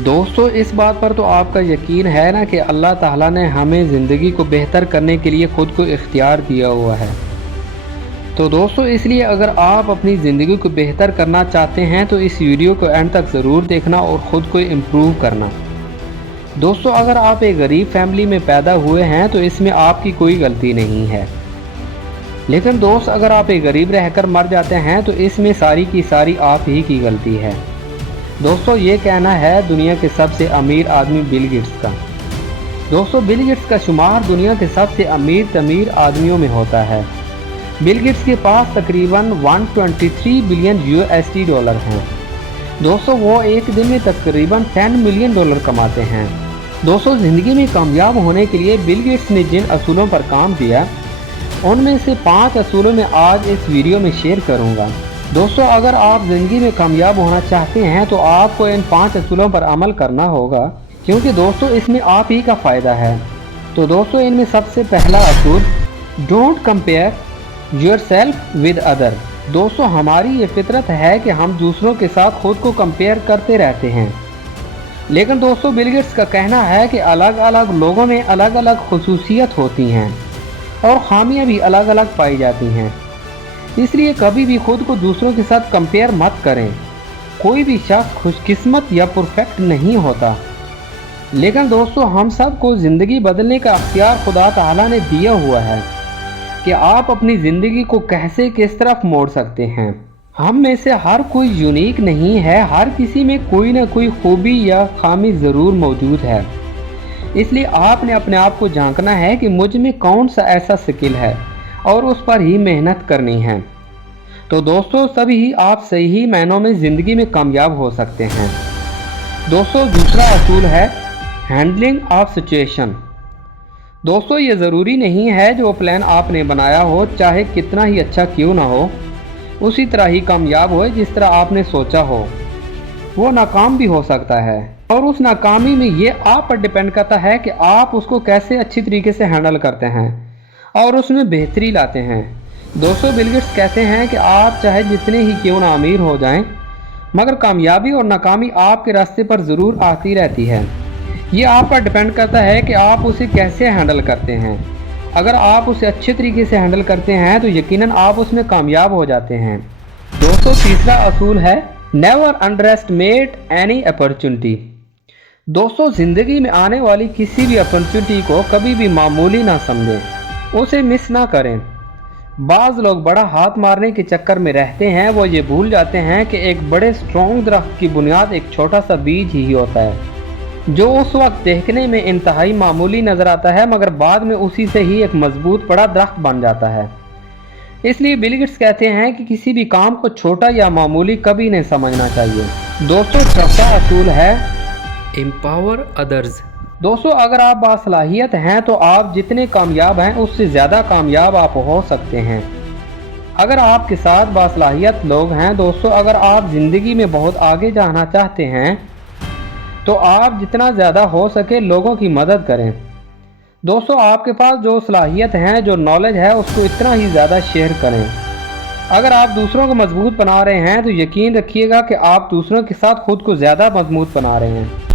दोस्तों इस बात पर तो आपका यकीन है ना कि अल्लाह ताला ने हमें ज़िंदगी को बेहतर करने के लिए ख़ुद को इख्तियार दिया हुआ है। तो दोस्तों इसलिए अगर आप अपनी ज़िंदगी को बेहतर करना चाहते हैं तो इस वीडियो को एंड तक ज़रूर देखना और ख़ुद को इम्प्रूव करना। दोस्तों अगर आप एक गरीब फैमिली में पैदा हुए हैं तो इसमें आपकी कोई गलती नहीं है, लेकिन दोस्त अगर आप एक गरीब रहकर मर जाते हैं तो इसमें सारी की सारी आप ही की गलती है। दोस्तों ये कहना है दुनिया के सबसे अमीर आदमी बिल गेट्स का। दोस्तों बिल गेट्स का शुमार दुनिया के सबसे अमीर आदमियों में होता है। बिल गेट्स के पास तकरीबन 123 बिलियन USD डॉलर हैं। दोस्तों वो एक दिन में तकरीबन 10 मिलियन डॉलर कमाते हैं। दोस्तों ज़िंदगी में कामयाब होने के लिए बिल गेट्स ने जिन असूलों पर काम किया उनमें से 5 असूलों में आज इस वीडियो में शेयर करूंगा। दोस्तों अगर आप ज़िंदगी में कामयाब होना चाहते हैं तो आपको इन 5 असूलों पर अमल करना होगा, क्योंकि दोस्तों इसमें आप ही का फ़ायदा है। तो दोस्तों इनमें सबसे पहला असूल, don't compare yourself with other. दोस्तों हमारी ये फितरत है कि हम दूसरों के साथ खुद को कंपेयर करते रहते हैं, लेकिन दोस्तों बिल गेट्स का कहना है कि अलग अलग लोगों में अलग अलग खुसूसियत होती हैं और खामियां भी अलग अलग पाई जाती हैं। इसलिए कभी भी खुद को दूसरों के साथ कंपेयर मत करें। कोई भी शख्स खुशकिस्मत या परफेक्ट नहीं होता, लेकिन दोस्तों हम सब को ज़िंदगी बदलने का अख्तियार खुदा ताला ने दिया हुआ है कि आप अपनी ज़िंदगी को कैसे किस तरफ मोड़ सकते हैं। हम में से हर कोई यूनिक नहीं है, हर किसी में कोई ना कोई खूबी या खामी ज़रूर मौजूद है। इसलिए आपने अपने आप को झांकना है कि मुझ में कौन सा ऐसा स्किल है और उस पर ही मेहनत करनी है। तो दोस्तों तभी आप सही मायनों में ज़िंदगी में कामयाब हो सकते हैं। दोस्तों दूसरा असूल है हैंडलिंग ऑफ सिचुएशन। दोस्तों ये ज़रूरी नहीं है जो प्लान आपने बनाया हो चाहे कितना ही अच्छा क्यों ना हो उसी तरह ही कामयाब हो जिस तरह आपने सोचा हो। वो नाकाम भी हो सकता है और उस नाकामी में ये आप पर डिपेंड करता है कि आप उसको कैसे अच्छी तरीके से हैंडल करते हैं और उसमें बेहतरी लाते हैं। दोस्तों बिल गेट्स कहते हैं कि आप चाहे जितने ही क्यों ना अमीर हो जाएं, मगर कामयाबी और नाकामी आपके रास्ते पर ज़रूर आती रहती है। ये आप पर डिपेंड करता है कि आप उसे कैसे हैंडल करते हैं। अगर आप उसे अच्छे तरीके से हैंडल करते हैं तो यकीनन आप उसमें कामयाब हो जाते हैं। दोस्तों तीसरा असूल है never under estimate any opportunity. दोस्तों ज़िंदगी में आने वाली किसी भी अपॉर्चुनिटी को कभी भी मामूली ना समझें, उसे मिस ना करें। बाज़ लोग बड़ा हाथ मारने के चक्कर में रहते हैं, वो ये भूल जाते हैं कि एक बड़े स्ट्रॉन्ग दरख्त की बुनियाद एक छोटा सा बीज ही होता है जो उस वक्त देखने में इंतहाई मामूली नज़र आता है, मगर बाद में उसी से ही एक मजबूत बड़ा दरख्त बन जाता है। इसलिए बिल गेट्स कहते हैं कि किसी भी काम को छोटा या मामूली कभी नहीं समझना चाहिए। दोस्तों चौथा असूल है एम्पावर अदर्स। दोस्तों अगर आप बासलाहियत हैं तो आप जितने कामयाब हैं उससे ज़्यादा कामयाब आप हो सकते हैं अगर आपके साथ बासलाहियत लोग हैं। दोस्तों अगर आप ज़िंदगी में बहुत आगे जाना चाहते हैं तो आप जितना ज़्यादा हो सके लोगों की मदद करें। दोस्तों आपके पास जो सलाहियत हैं, जो नॉलेज है, उसको इतना ही ज़्यादा शेयर करें। अगर आप दूसरों को मजबूत बना रहे हैं तो यकीन रखिएगा कि आप दूसरों के साथ खुद को ज़्यादा मजबूत बना रहे हैं।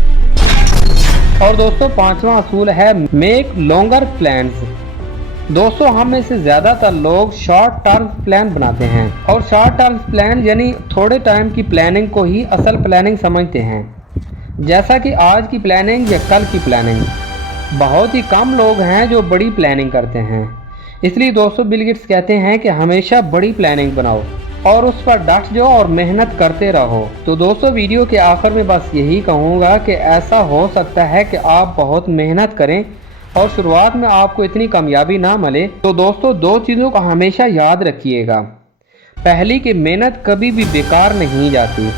और दोस्तों पांचवा असूल है मेक लॉन्गर प्लान्स। दोस्तों हम में से ज़्यादातर लोग शॉर्ट टर्म प्लान बनाते हैं और शॉर्ट टर्म प्लान यानी थोड़े टाइम की प्लानिंग को ही असल प्लानिंग समझते हैं, जैसा कि आज की प्लानिंग या कल की प्लानिंग। बहुत ही कम लोग हैं जो बड़ी प्लानिंग करते हैं। इसलिए दोस्तों बिल गेट्स कहते हैं कि हमेशा बड़ी प्लानिंग बनाओ और उस पर डट जाओ और मेहनत करते रहो। तो दोस्तों वीडियो के आखिर में बस यही कहूँगा कि ऐसा हो सकता है कि आप बहुत मेहनत करें और शुरुआत में आपको इतनी कामयाबी ना मिले। तो दोस्तों 2 चीज़ों को हमेशा याद रखिएगा। पहली कि मेहनत कभी भी बेकार नहीं जाती,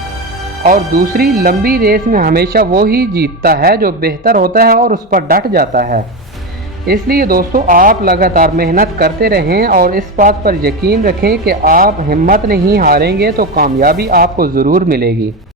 और दूसरी लंबी रेस में हमेशा वो ही जीतता है जो बेहतर होता है और उस पर डट जाता है। इसलिए दोस्तों आप लगातार मेहनत करते रहें और इस बात पर यकीन रखें कि आप हिम्मत नहीं हारेंगे तो कामयाबी आपको ज़रूर मिलेगी।